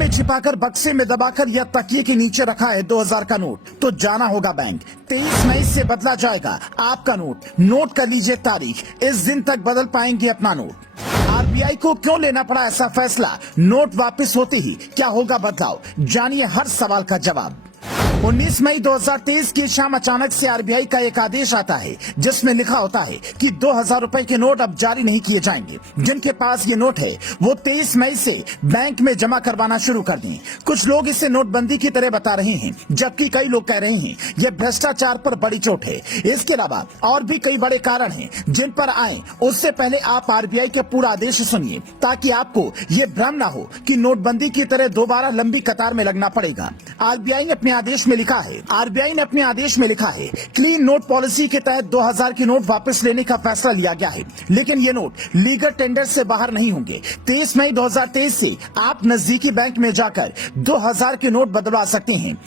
में छिपाकर बक्से में दबाकर या तकिए के नीचे रखा है 2000 का नोट, तो जाना होगा बैंक। 23 मई से बदला जाएगा आपका नोट। नोट कर लीजिए तारीख, इस दिन तक बदल पाएंगे अपना नोट। आरबीआई को क्यों लेना पड़ा ऐसा फैसला? नोट वापस होते ही क्या होगा बदलाव? जानिए हर सवाल का जवाब। 19 मई 2023 की शाम अचानक से आरबीआई का एक आदेश आता है जिसमें लिखा होता है कि 2000 रुपए के नोट अब जारी नहीं किए जाएंगे। जिनके पास ये नोट है वो 23 मई से बैंक में जमा करवाना शुरू कर दें। कुछ लोग इसे नोटबंदी की तरह बता रहे हैं, जबकि कई लोग कह रहे हैं ये भ्रष्टाचार पर बड़ी चोट है। इसके अलावा और भी कई बड़े कारण हैं जिन पर आए उससे पहले आप आरबीआई के पूरा आदेश सुनिए, ताकि आपको ये भ्रम न हो कि नोटबंदी की तरह दोबारा लंबी कतार में लगना पड़ेगा। आरबीआई ने अपने आदेश में लिखा है क्लीन नोट पॉलिसी के तहत 2000 के नोट वापस लेने का फैसला लिया गया है, लेकिन ये नोट लीगल टेंडर से बाहर नहीं होंगे। 23 मई 2023 से आप नजदीकी बैंक में जाकर 2000 के नोट बदलवा सकते हैं।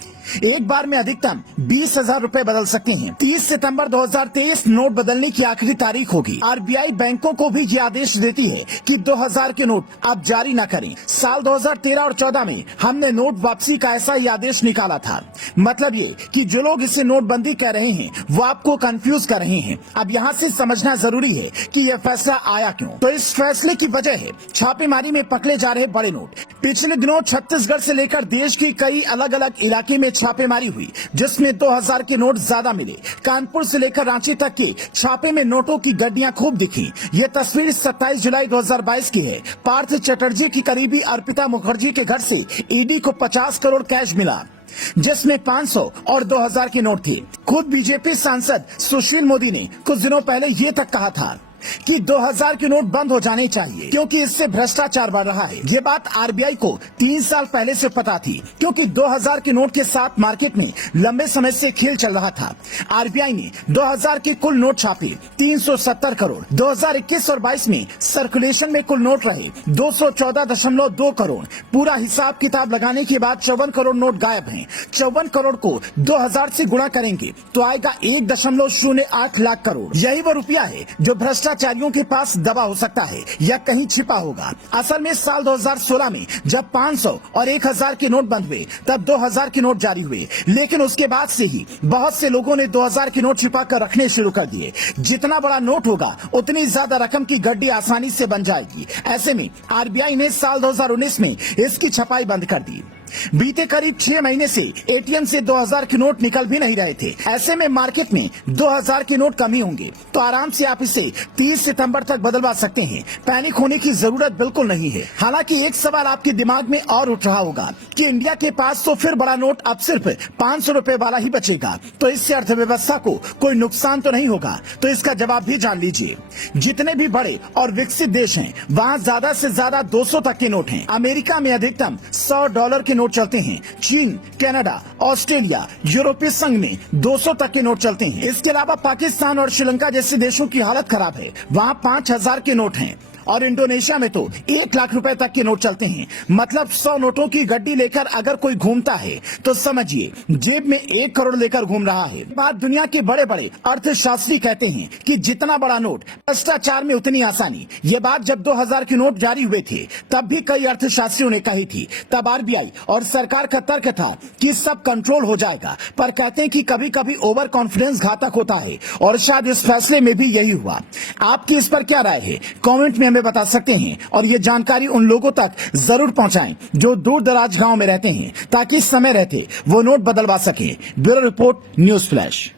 एक बार में अधिकतम 20,000 रुपए बदल सकते हैं। 30 सितंबर 2023 नोट बदलने की आखिरी तारीख होगी। आरबीआई बैंकों को भी ये आदेश देती है कि 2000 के नोट अब जारी न करें। साल 2013 और 14 में हमने नोट वापसी का ऐसा ही आदेश निकाला था। मतलब ये कि जो लोग इसे नोटबंदी कह रहे हैं वो आपको कंफ्यूज कर रहे हैं। अब यहाँ से समझना जरूरी है कि यह फैसला आया क्यों। तो इस फैसले की वजह है छापेमारी में पकड़े जा रहे बड़े नोट। पिछले दिनों छत्तीसगढ़ से लेकर देश के कई अलग अलग इलाके में छापेमारी हुई, जिसमें 2000 के नोट ज्यादा मिले। कानपुर से लेकर रांची तक के छापे में नोटों की गड्डियां खूब दिखी। ये तस्वीर 27 जुलाई 2022 की है। पार्थ चटर्जी की करीबी अर्पिता मुखर्जी के घर से ईडी को 50 करोड़ कैश मिला, जिसमें 500 और 2000 के नोट थे। खुद बीजेपी सांसद सुशील मोदी ने कुछ दिनों पहले ये तक कहा था कि 2000 के नोट बंद हो जाने चाहिए, क्योंकि इससे भ्रष्टाचार बढ़ रहा है। ये बात आरबीआई को 3 साल पहले से पता थी, क्योंकि 2000 के नोट के साथ मार्केट में लंबे समय से खेल चल रहा था। आरबीआई ने 2000 के कुल नोट छापे 370 करोड़। 2021 और 22 में सर्कुलेशन में कुल नोट रहे 214.2 करोड़। पूरा हिसाब किताब लगाने के बाद 54 करोड़ नोट गायब हैं। 54 करोड़ को 2000 से गुणा करेंगे तो आएगा 1.08 लाख करोड़। यही वो रुपया है जो भ्रष्टाचारियों के पास दबा हो सकता है या कहीं छिपा होगा। असल में साल 2016 में जब 500 और 1000 के नोट बंद हुए तब 2000 के नोट जारी हुए, लेकिन उसके बाद से ही बहुत से लोगों ने 2000 के नोट छिपा कर रखने शुरू कर दिए। जितना बड़ा नोट होगा उतनी ज्यादा रकम की गड्डी आसानी से बन जाएगी। ऐसे में आरबीआई ने साल 2019 में इसकी छपाई बंद कर दी। बीते करीब 6 महीने से एटीएम से 2000 के नोट निकल भी नहीं रहे थे। ऐसे में मार्केट में 2000 के नोट कम ही होंगे, तो आराम से आप इसे 30 सितंबर तक बदलवा सकते हैं। पैनिक होने की जरूरत बिल्कुल नहीं है। हालांकि एक सवाल आपके दिमाग में और उठ रहा होगा कि इंडिया के पास तो फिर बड़ा नोट अब सिर्फ 500 रुपए वाला ही बचेगा, तो इससे अर्थव्यवस्था को कोई नुकसान तो नहीं होगा? तो इसका जवाब भी जान लीजिए। जितने भी बड़े और विकसित देश हैं वहाँ ज्यादा से ज्यादा 200 तक के नोट हैं। अमेरिका में अधिकतम $100 के नोट चलते हैं। चीन, कनाडा, ऑस्ट्रेलिया, यूरोपीय संघ में 200 तक के नोट चलते हैं। इसके अलावा पाकिस्तान और श्रीलंका जैसे देशों की हालत खराब है, वहाँ 5000 के नोट हैं। और इंडोनेशिया में तो 1 लाख रुपए तक के नोट चलते हैं। मतलब 100 नोटों की गड्डी लेकर अगर कोई घूमता है तो समझिए जेब में 1 करोड़ लेकर घूम रहा है। बात दुनिया के बड़े बड़े अर्थशास्त्री कहते हैं कि जितना बड़ा नोट भ्रष्टाचार में उतनी आसानी। ये बात जब 2000 के नोट जारी हुए थे तब भी कई अर्थशास्त्रियों ने कही थी। तब आरबीआई और सरकार का तर्क था कि सब कंट्रोल हो जाएगा, पर कहते हैं कि कभी कभी ओवर कॉन्फिडेंस घातक होता है, और शायद इस फैसले में भी यही हुआ। आपकी इस पर क्या राय है? कमेंट में हमें बता सकते हैं, और ये जानकारी उन लोगों तक जरूर पहुंचाएं जो दूर दराज गांव में रहते हैं, ताकि समय रहते वो नोट बदलवा सके। Bureau report, news flash.